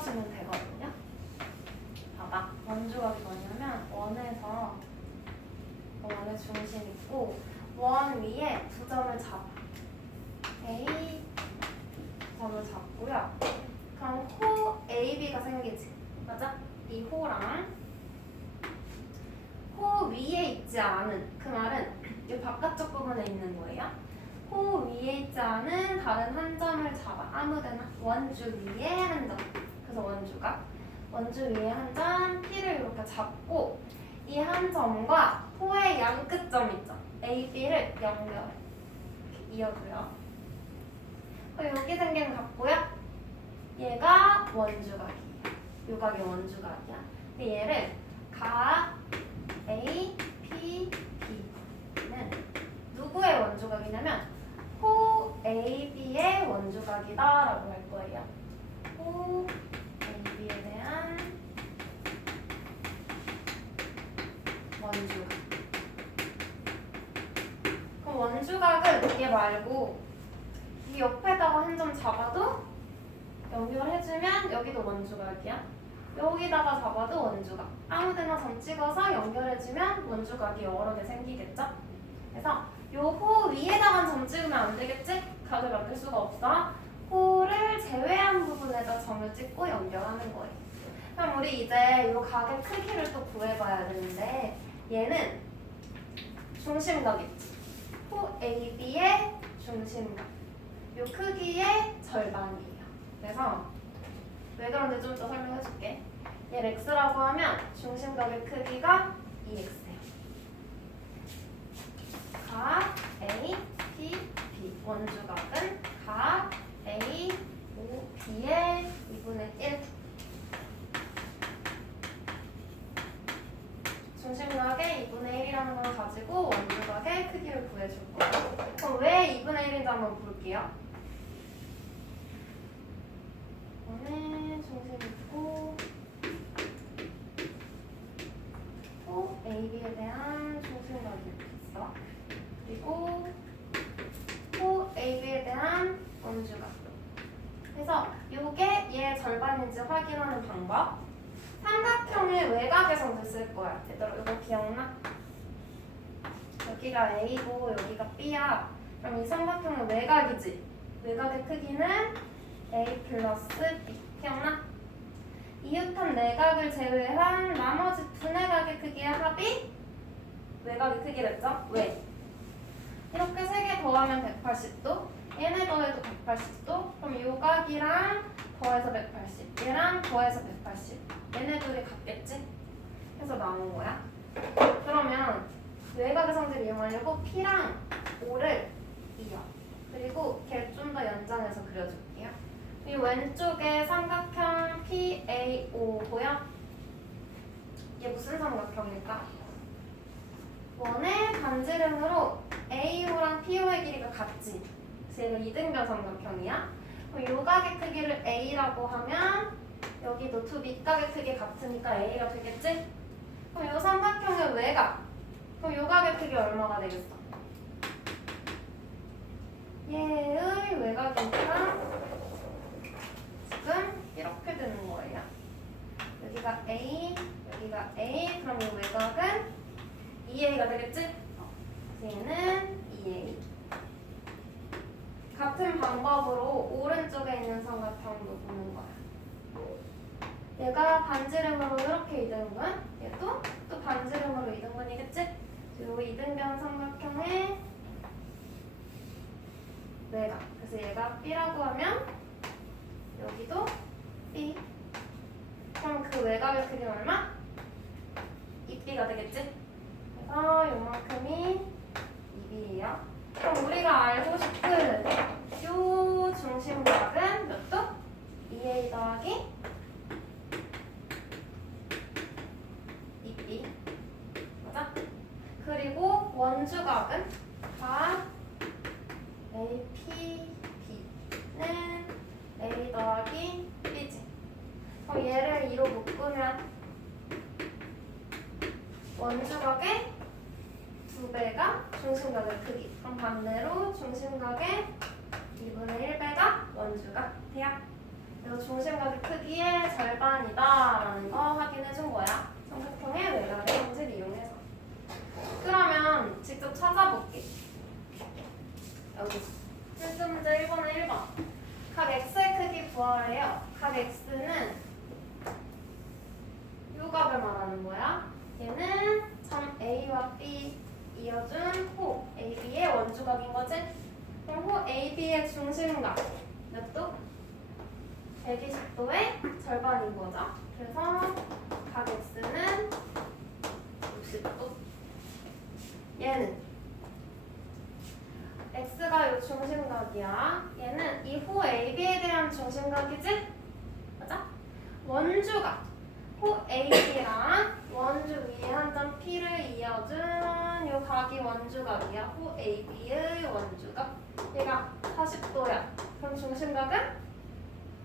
풀어주면 되거든요. 봐봐. 원주각이 뭐냐면 원에서 원의 중심 있고 원 위에 두 점을 잡아. A 점을 잡고요. 그럼 호 AB가 생기지. 맞아? 이 호랑 호 위에 있지 않은, 그 말은 이 바깥쪽 부분에 있는 거예요. 호 위에 있지 않은 다른 한 점을 잡아. 아무데나 원주 위에 한 점. 그래서 원주 위에 한 점 P를 이렇게 잡고 이 한 점과 호의 양 끝점 있죠. A, B를 연결해. 이렇게 이어줘요. 여기 생긴 각고요. 얘가 원주각이에요. 요 각이 원주각이야. 근데 얘를 각 A, P, B는 누구의 원주각이냐면 호 A, B의 원주각이다 라고 할 거예요. 호 A, B에 대한 원주각. 그럼 원주각은 이게 말고 이 옆에다가 한 점 잡아도 연결해주면 여기도 원주각이야. 여기다가 잡아도 원주각. 아무데나 점 찍어서 연결해주면 원주각이 여러 개 생기겠죠? 그래서 요 호 위에다가 점 찍으면 안 되겠지? 각을 만들 수가 없어. 호를 제외한 부분에다 점을 찍고 연결하는 거예요. 그럼 우리 이제 요 각의 크기를 또 구해봐야 되는데 얘는 중심각 있지? 호 AB의 중심각. 요 크기의 절반이에요. 그래서 왜 그런지 좀 더 설명해 줄게. 얘를 x라고 하면 중심각의 크기가 2x예요. 각 A, P, B. 원주각은 각 A, O, B의 2분의 1. 중심각의 2분의 1이라는 걸 가지고 원주각의 크기를 구해줄 거예요. 그럼 왜 2분의 1인지 한번 볼게요. 원에 중심 있고 또 AB에 대한 중심각이 이렇게 있어. 그리고 또 AB에 대한 원주각. 그래서 이게 얘 절반인지 확인하는 방법. 삼각형의 외곽에서도 쓸 거야. 얘들아 이거 기억나? 여기가 A고 여기가 B야. 그럼 이 삼각형의 외곽이지. 외곽의 크기는 A 플러스 B. 기억나? 이웃한 내각을 제외한 나머지 두 내각의 크기의 합이 외곽의 크기랬죠? 왜? 이렇게 세 개 더하면 180도, 얘네 더해도 180도, 그럼 요 각이랑 더해서 180, 얘랑 더해서 180, 얘네 둘이 같겠지? 해서 나온 거야. 그러면 외곽의 성질을 이용하려고 P랑 O를 이어. 그리고 걔를 좀 더 연장해서 그려줄게요. 이 왼쪽에 삼각형 PAO고요. 이게 무슨 삼각형일까? 원의 반지름으로 AO랑 PO의 길이가 같지. 그래서 얘가 이등변 삼각형이야. 그럼 요 각의 크기를 A라고 하면 여기도 두 밑각의 크기 같으니까 A가 되겠지? 그럼 요 삼각형의 외곽. 그럼 요 각의 크기 얼마가 되겠어? 얘의 외곽이니까 지금 이렇게 되는 거예요. 여기가 A, 여기가 A, 그럼 이 외곽은 2A가 되겠지? 얘는 2A. 같은 방법으로 오른쪽에 있는 삼각형도 보는 거야. 얘가 반지름으로 이렇게 이등분, 얘도 또 반지름으로 이등분이겠지? 이 이등변 삼각형의 외곽. 그래서 얘가 B라고 하면 여기도 B. 그럼 그 외곽의 크기는 얼마? 2B가 되겠지? 그래서 요만큼이 2B예요. 그럼 우리가 알고 싶은 요 중심각은 몇 도? 2A 더하기 2B. 맞아? 그리고 원주각은 각 AP, B는 A 더하기 B지. 그럼 얘를 2로 묶으면 원주각의 2배가 중심각의 크기. 그럼 반대로 중심각의 2분의 1배가 원주각 돼요. 그래서 중심각의 크기의 절반이다라는 거 확인해 준 거야. 삼각형의 외곽의 성질 이용해서. 그러면 직접 찾아볼게. 여기 필수 문제 1번에 1번. 각 x의 크기 구하래요. 각 x는 요 값을 말하는 거야. 얘는 점 A와 B 이어준 호 AB의 원주각인 거지? 그럼 호 AB의 중심각 몇 도? 120도의 절반인 거죠. 그래서 각 x는 60도. 얘는 x가 요 중심각이야. 얘는 이 호 AB에 대한 중심각이지? 맞아? 원주각. 호 AB랑 원주 위에 한 점 P를 이어준 요 각이 원주각이야. 호 AB의 원주각. 얘가 40도야. 그럼 중심각은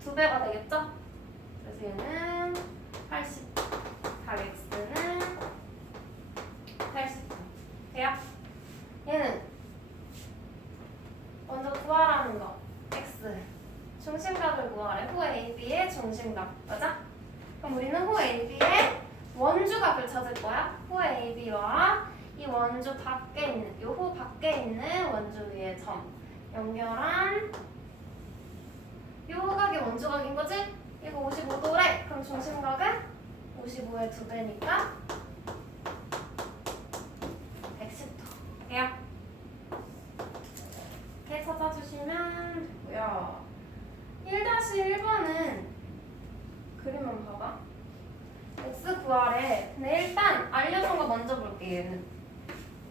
2배가 되겠죠? 그래서 얘는 80. 각 X는 80. 돼요? 얘는 먼저 구하라는 거. X. 중심각을 구하래. 호 AB의 중심각. 맞아? 그럼 우리는 호 AB의 원주각을 찾을 거야. 호 AB와 이 원주 밖에 있는, 요 호 밖에 있는 원주 위의 점 연결한 요 호각이 원주각인 거지? 이거 55도래. 그럼 중심각은 55의 2배니까 110도. 돼요? 이렇게 찾아주시면 되고요. 1-1번은 그림만 봐봐. x 구하래. 근데 일단 알려준 거 먼저 볼게요. 얘는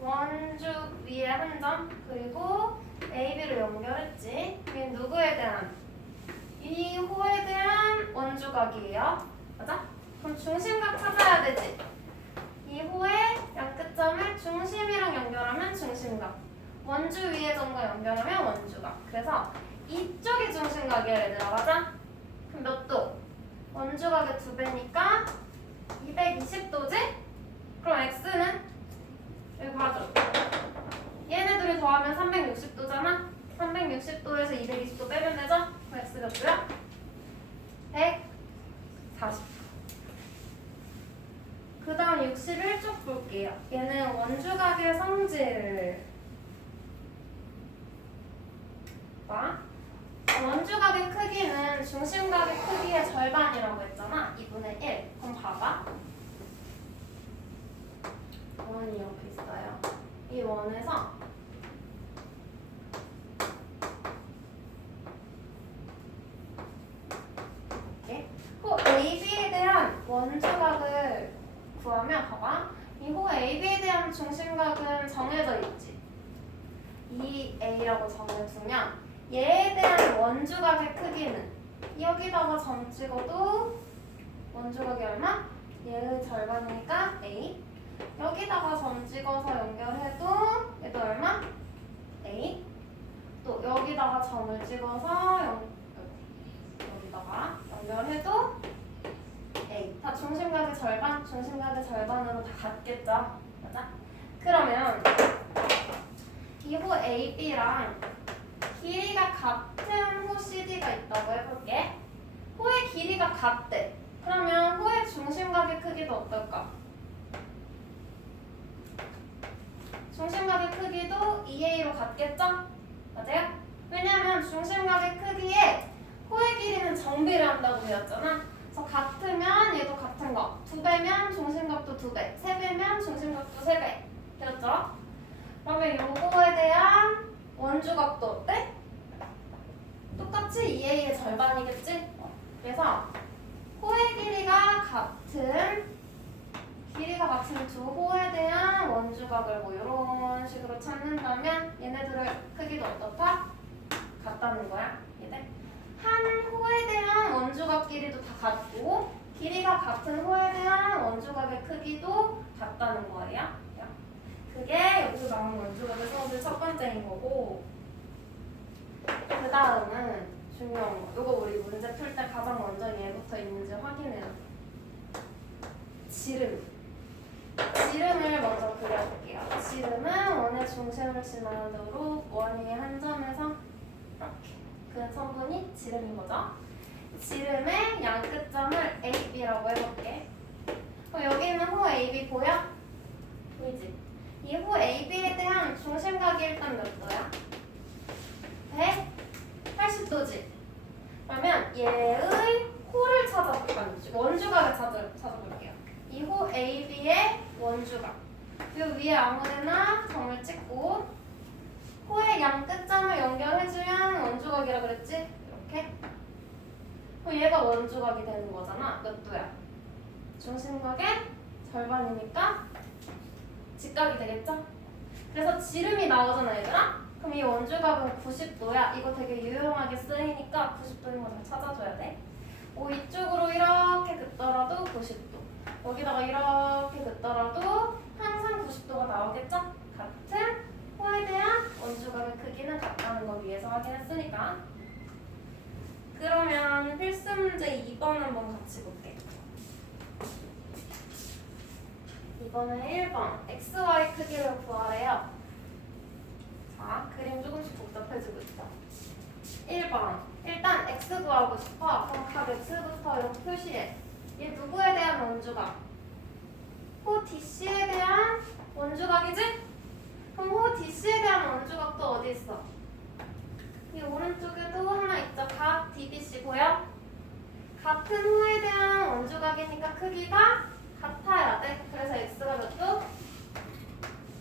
원주 위에 한 점 그리고 AB로 연결했지. 얘는 누구에 대한? 이 호에 대한 원주각이에요. 맞아? 그럼 중심각 찾아야 되지. 이 호의 양 끝점을 중심이랑 연결하면 중심각. 원주 위의 점과 연결하면 원주각. 그래서 이쪽이 중심각이야 얘들아. 맞아? 그럼 몇 도? 원주각의 2배니까 220도지? 그럼 x는 여기 봐줘. 얘네들이 더하면 360도잖아? 360도에서 220도 빼면 되죠? 그럼 x 몇 도야? 140도. 그 다음 61쪽 볼게요. 얘는 원주각의 성질. 봐. 원주각의 크기는 중심각의 크기의 절반이라고 했잖아. 2분의 1. 그럼 봐봐. 원이 이렇게 있어요. 이 원에서 이렇게 호 AB에 대한 원주각을 구하면 봐봐. 이 호 AB에 대한 중심각은 정해져 있지. 2A라고 정해두면 얘에 대한 원주각의 크기는 여기다가 점 찍어도 원주각이 얼마? 얘의 절반이니까 A. 여기다가 점 찍어서 연결해도 얘도 얼마? A. 또 여기다가 점을 찍어서 여기다가 연결해도 A. 다 중심각의 절반, 중심각의 절반으로 다 같겠죠? 맞아? 그러면 이 호 AB랑 길이가 같은 호 CD가 있다고 해볼게. 호의 길이가 같대. 그러면 호의 중심각의 크기도 어떨까? 중심각의 크기도 2A로 같겠죠? 맞아요? 왜냐면 중심각의 크기에 호의 길이는 정비를 한다고 배웠잖아. 그래서 같으면 얘도 같은 거. 2배면 중심각도 2배. 3배면 중심각도 3배. 되었죠? 그러면 요거에 대한 원주각도 어때? 똑같이 2A의 절반이겠지? 그래서 호의 길이가 같은 두 호에 대한 원주각을 뭐 이런 식으로 찾는다면 얘네들의 크기도 어떻다? 같다는 거야. 얘들 한 호에 대한 원주각 길이도 다 같고 길이가 같은 호에 대한 원주각의 크기도 같다는 거예요. 그게 여기서 나온 원주각의 성질 첫 번째인 거고, 그 다음은 중요한 거. 이거 우리 문제 풀 때 가장 먼저 얘부터 있는지 확인해야 돼. 지름을 먼저 그려볼게요. 지름은 원의 중심을 지나도록 원 위의 한 점에서 이렇게 그 선분이 지름인 거죠. 지름의 양 끝점을 AB라고 해볼게. 그럼 여기 있는 호 AB 보여? 보이지? 이 호 AB에 대한 중심각이 일단 몇 도야? 180도지. 그러면 얘의 호를 찾아볼까? 원주각을 찾아볼게요. 이 호 AB의 원주각. 이 위에 아무데나 점을 찍고 호의 양 끝점을 연결해주면 원주각이라 그랬지? 이렇게. 그럼 얘가 원주각이 되는 거잖아. 몇 도야? 중심각의 절반이니까 직각이 되겠죠? 그래서 지름이 나오잖아, 얘들아? 그럼 이 원주각은 90도야. 이거 되게 유용하게 쓰이니까 90도인 거 잘 찾아줘야 돼. 이쪽으로 이렇게 긋더라도 90도. 여기다가 이렇게 긋더라도 항상 90도가 나오겠죠? 같은 호에 대한 원주각의 크기는 같다는 걸 위해서 확인했으니까. 그러면 필수 문제 2번 한번 같이 볼게. 이번에 1번 XY 크기를 구하래요. 자, 그림 조금씩 복잡해지고 있다. 1번 일단 X 구하고 싶어. 그럼 각 X부터 이렇게 표시해. 얘 누구에 대한 원주각? 호 DC에 대한 원주각이지? 그럼 호 DC에 대한 원주각도 어디 있어? 이 오른쪽에도 하나 있죠. 각 DBC 보여? 같은 호에 대한 원주각이니까 크기가 같아야 돼. 그래서 X가 몇 도?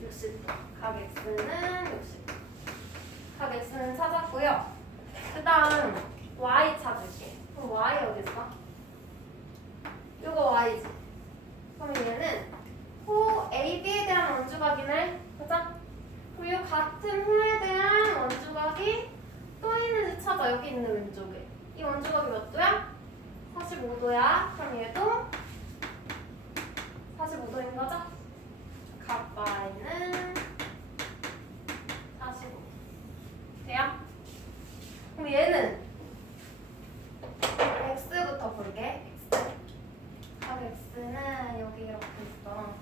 60도. 각 X는 60도. 각 X는 찾았고요. 그 다음 Y 찾을게. 그럼 Y 어디 있어? 이거 Y지. 그럼 얘는 호 AB에 대한 원주각이네. 그죠? 그리고 같은 호에 대한 원주각이 또 있는지 찾아. 여기 있는 왼쪽에. 이 원주각이 몇 도야? 45도야. 그럼 얘도 45도인 거죠? 각 Y는 45도. 돼요? 그럼 얘는 X부터 볼게. X. 각 X는 여기 이렇게 있어.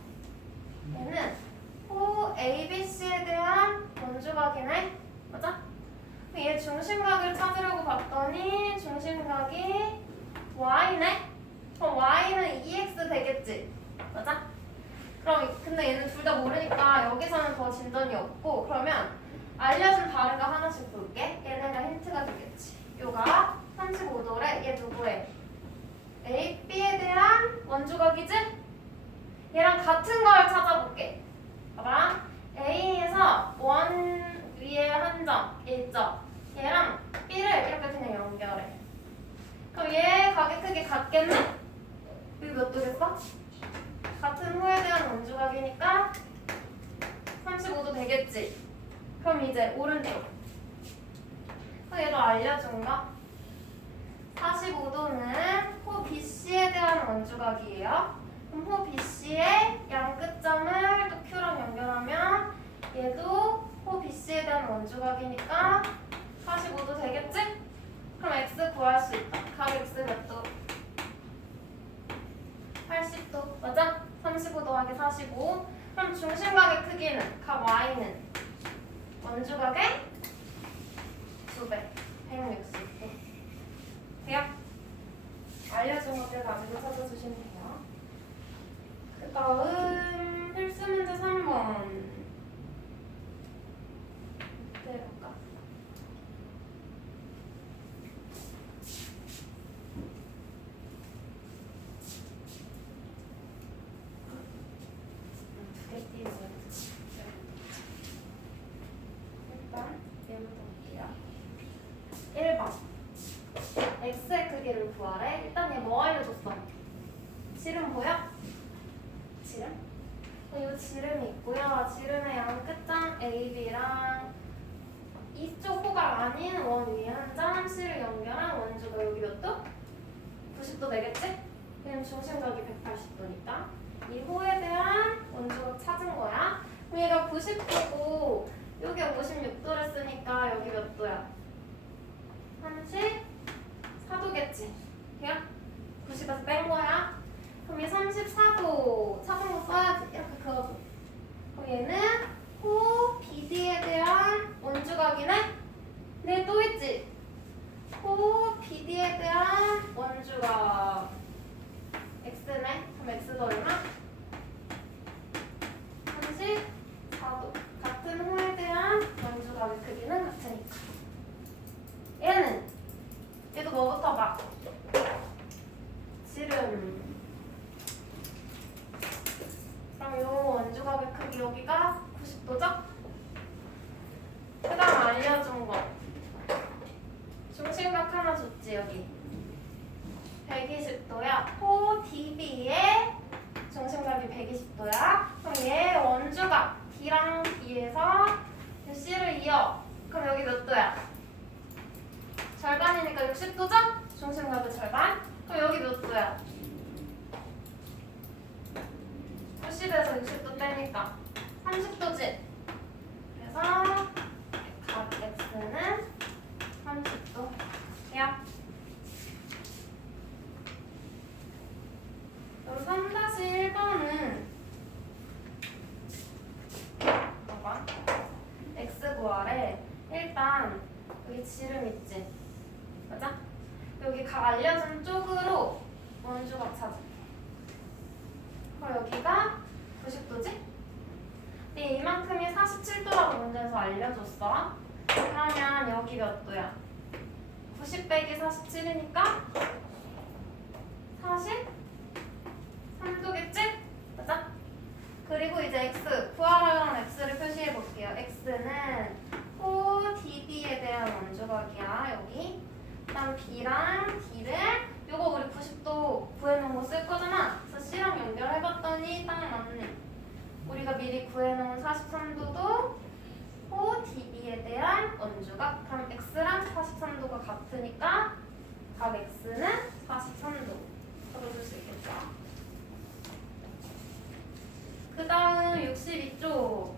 얘는 호 ABC에 대한 원주각이네. 맞아? 그럼 얘 중심각을 찾으려고 봤더니 중심각이 Y네? 그럼 Y는 2X 되겠지? 맞아? 그럼 근데 얘는 둘 다 모르니까 여기서는 더 진전이 없고, 그러면 알려준 다른 거 하나씩 볼게. 얘네가 힌트가 되겠지. 요가 35도래. 얘 누구의? AB에 대한 원주각이지? 얘랑 같은 걸 찾아볼게. 봐봐. A에서 원 위에 한 점, 1점. 얘랑 B를 이렇게 그냥 연결해. 그럼 얘 각의 크기 같겠네? 여기 몇 도겠어? 같은 호에 대한 원주각이니까 35도 되겠지? 그럼 이제 오른쪽. 얘도 알려준 거. 45도는 호 BC에 대한 원주각이에요. 그럼 호 BC의 양 끝점을 또 Q랑 연결하면 얘도 호 BC에 대한 원주각이니까 45도 되겠지? 그럼 X 구할 수 있다. 각 X 몇 도? 80도. 맞아? 35 더하기 45. 그럼 중심각의 크기는? 각 Y는? 원주각의 2배. 160도. 돼요? 알려준 것들 가지고 찾아주시면 돼요. 그 다음 필수 문제 3번. 내려볼까? 두개 띄우고 일단 얘부터 볼게요. 1번 X의 크기를 구하래. 일단 얘 뭐 알려줬어? 지름 보여? 지름? 이 지름이 있고요. 지름의 양 끝점 AB랑 이쪽 호가 아닌 원 위에 한 점 C를 연결한 원주가 여기 몇 도? 90도 되겠지? 그럼 중심각이 180도니까 이 호에 대한 원주가 찾은 거야. 그럼 얘가 90도고 여기 56도를 쓰니까 여기 몇 도야? 34도겠지? 그냥 90에서 뺀 거야. 그럼 이 34도 찾은 거 써야지. 이렇게 그어줘. 그럼 얘는 호 BD에 대한 원주각이네? 네, 또 있지? 호 BD에 대한 원주가 x네. 그럼 x도 얼마? 34도. 같은 호에 대한 원주각의 크기는 같으니까. 얘도 뭐부터 봐? 지름. 그럼 요 원주각의 크기 여기가 90도죠? 그 다음 알려준 거. 중심각 하나 줬지 여기. 120도야. 호 DB의 중심각이 120도야. 그럼 얘 원주각 D랑 B에서 C를 이어. 그럼 여기 몇 도야? 절반이니까 60도죠? 중심각의 절반. 그럼 여기 몇 도야? 90에서 60도 빼니까 30도지. 그래서 각 X는 30도야. 그럼 3-1번은 봐봐. X 구하래. 일단 여기 지름 있지? 맞아? 여기 각 알려준 쪽으로 원주각 찾아. 그럼 여기가 90도지? 근데 이만큼이 47도라고 문제에서 알려줬어. 그러면 여기 몇 도야? 90 빼기 47이니까 43도겠지? 맞아? 그리고 이제 x, 구하라는 x를 표시해 볼게요. x는 호 db에 대한 원주각이야. 여기. 그다음 b랑 d를 요거 우리 90도 구해놓은 거 쓸 거잖아. 그래서 c랑 연결해봤더니 딱 맞네. 우리가 미리 구해놓은 43도도 호 db에 대한 원주각. 그럼 x랑 43도가 같으니까 각 x는 43도. 적어줄 수 있겠죠? 그 다음 62쪽.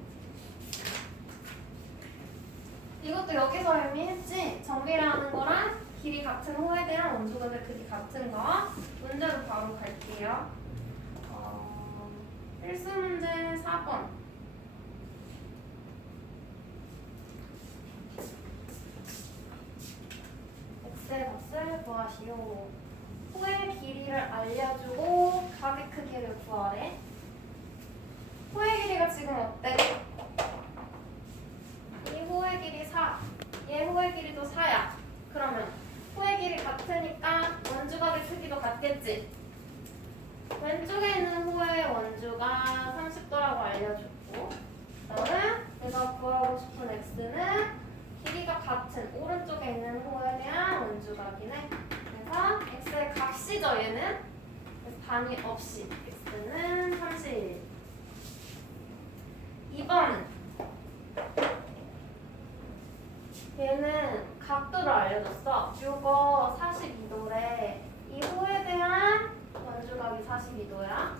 이것도 여기서 의미했지? 정비례하는 거랑 길이 같은 호에 대한 원주각의 크기 같은 거. 문제로 바로 갈게요. 필수 문제 4번. x의 값을 구하시오. 호의 길이를 알려주고 각의 크기를 구하래. 호의 길이가 지금 어때? 이 호의 길이 4, 얘 호의 길이도 4야. 그러면 호의 길이 같으니까 원주각의 크기도 같겠지? 왼쪽에 있는 호의 원주가 30도라고 알려줬고, 그다음에 내가 구하고 싶은 x는 길이가 같은 오른쪽에 있는 호에 대한 원주각이네. 그래서 x의 값이죠, 얘는. 그래서 단위 없이 x는 30. 2번. 얘는 각도를 알려줬어. 요거 42도래. 이 호에 대한 원주각이 42도야.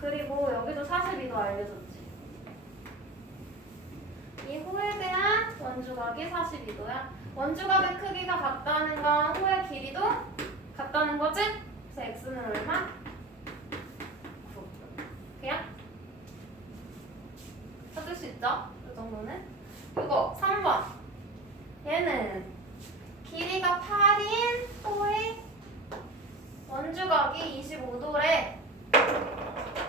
그리고 여기도 42도 알려줬지. 이 호에 대한 원주각이 42도야. 원주각의 크기가 같다는 건 호의 길이도 같다는 거지? 그래서 x는 얼마? 9. 그냥? 찾을 수 있죠? 이 정도는. 이거 3번. 얘는 길이가 8인 호의 원주각이 25도래.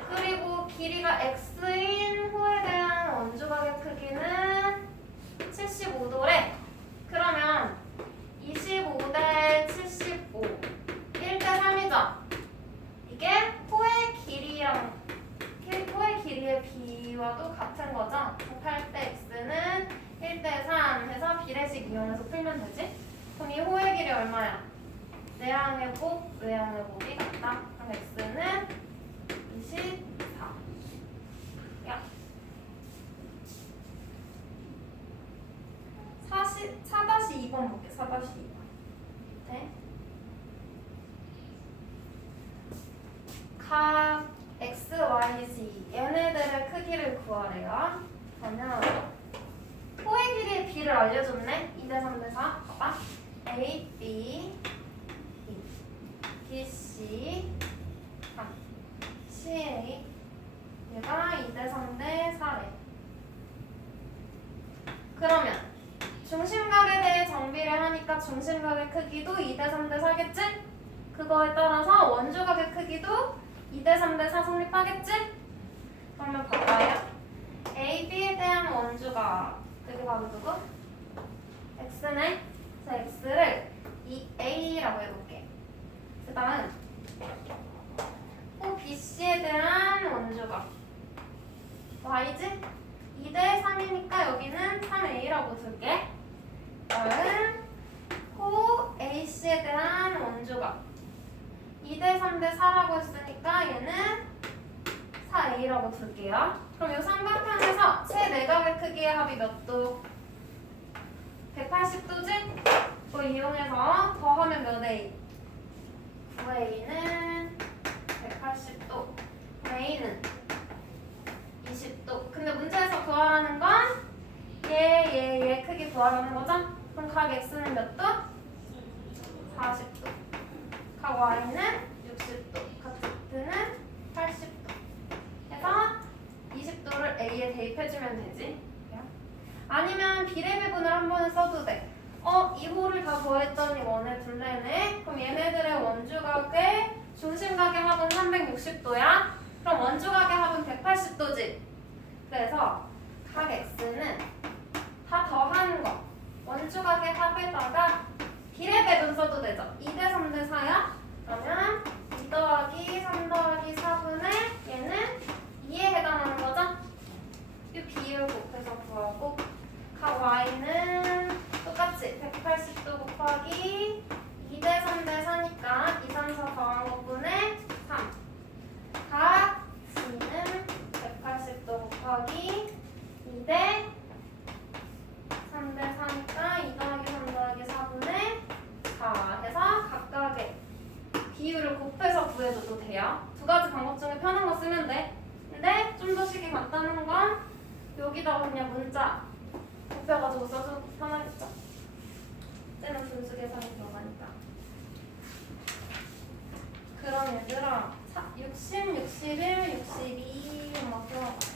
그리고 길이가 x인 호에 대한 원주각의 크기는 75도래. 그러면 25대 75, 1대 3이죠? 이게 호의 길이랑 호의 길이의 비와도 같은 거죠? 8대 x는 1대 3 해서 비례식 이용해서 풀면 되지? 그럼 이 호의 길이 얼마야? 내항의 곱, 외항의 곱이 같다. 그럼 x는 24. 야. 4-2번 볼게. 4-2번. 네. 각 x, y, z 얘네들의 크기를 구하래요. 그러면 호의 길이의 b를 알려줬네. 2대 3대 4. 봐봐. a, b, b, c, 3, c, a. 얘가 2대 3대 4래. 그러면 중심각에 대해 정비를 하니까 3이니까 중심각의 크기도 2대 3대 4겠지? 그거에 따라서 원주각의 크기도 2대 3대 4 성립하겠지? 그러면 봐봐요. A, B에 대한 원주각 여기 바로 누구? X네. 자, X를 A라고 해볼게. 그 다음 또 B, C에 대한 원주각 Y지? 2대 3이니까 여기는 3A라고 둘게. 다음 코 AC에 대한 원주각 2대 3대 4라고 했으니까 얘는 4A라고 둘게요. 그럼 이 삼각형에서 최내각의 크기의 합이 몇 도? 180도지? 그거 이용해서 더하면 몇 A? 9A는 180도, A는 20도. 근데 문제에서 구하라는 건 얘 크기 구하라는 거죠? 그럼 각 X는 몇 도? 40도. 각 Y는 60도. 각 Z는 80도. 해서 20도를 A에 대입해주면 되지. 아니면 비례배분을 한 번에 써도 돼. 이 호를 다 더했더니 원에 둘레네. 그럼 얘네들의 원주각의 중심각의 합은 360도야. 그럼 원주각의 합은 180도지. 그래서 각 X는 다 더하는 거. 원주각의 합에다가 비례배분 써도 되죠. 2대 3대 4야. 그러면 2 더하기 3 더하기 4분의 얘는 2에 해당하는 거죠. 이 비율 곱해서 구하고 각 Y는 똑같이 180도 곱하기 2대 3대 4니까 2, 3, 4 더한 것분의 3. 각 C는 180도 곱하기 2대 3대 4니까 2 더하기 3 더하기 4분의 4 해서 각각의 비율을 곱해서 구해줘도 돼요. 두 가지 방법 중에 편한 거 쓰면 돼. 근데 좀 더 식이 간단한 건 여기다가 그냥 문자 곱해가지고 써도 편하겠죠? 쟤는 분수 계산이 들어가니까. 그럼 얘들아 60, 61, 62 한번 풀어봐.